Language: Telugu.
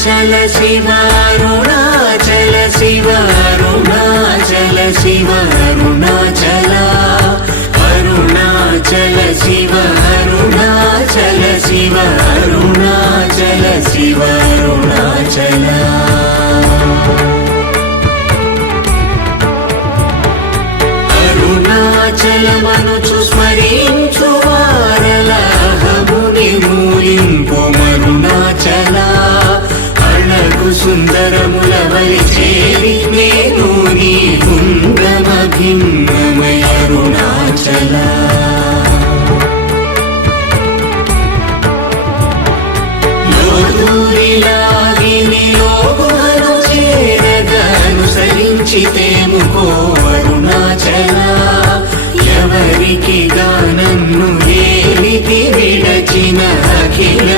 అరుణాచల శివ అరుణాచల శివ అరుణాచల శివ అరుణాచల అరుణాచల శివ అరుణాచల శివ అరుణాచల శివ అరుణాచల అరుణాచలమనుచు స్మరించు వారల అహముని మూలింపు మరుణాచల అళగు సుందరముల వలి చేరి నేను నీ గుండ్రమ భిన్నమయ అరుణాచల లోదూరిలాగిని లోగుహను చేరగా అనుసరించితేముకో అరుణాచల ఎవరికి గానన్ను ఏలికి విడచిన అఖిల